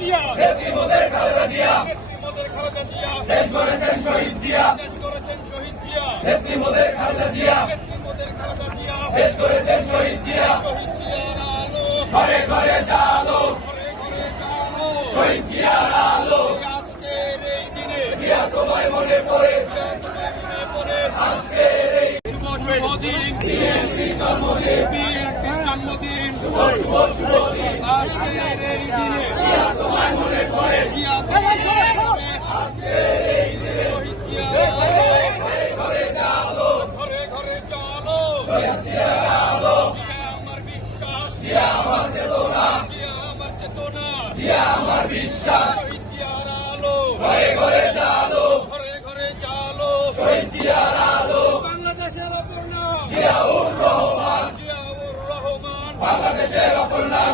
জিয়া, দেশ গড়েছেন শহীদ জিয়া, দেশ গড়েছেন শহীদ জিয়া, ঘরে ঘরে জালো, শহীদ জিয়ার আলো, জিয়া তোমায় মনে পড়ে, আজকের এই বিএনপির জন্মদিন শুভ শুভ শুভ দিন, আজকের এই দিনে জিয়া তোমায় মনে পড়ে, জিয়া তোমায় মনে আজকের এই দিনে ঘরে ঘরে জালো, ঘরে ঘরে চলো শহীদ জিয়ার আলো, জিয়া আমার বিশ্বাস, জিয়া আমার চেতনা, জিয়া আমার চেতনা, জিয়া আমার বিশ্বাস, শহীদ জিয়ার আলো, ঘরে ঘরে জালো, ঘরে ঘরে চলো শহীদ জিয়ার আলো, বাংলাদেশের অপর নাম জিয়াউর রহমান, জিয়াউর রহমান, বাংলাদেশের অপর নাম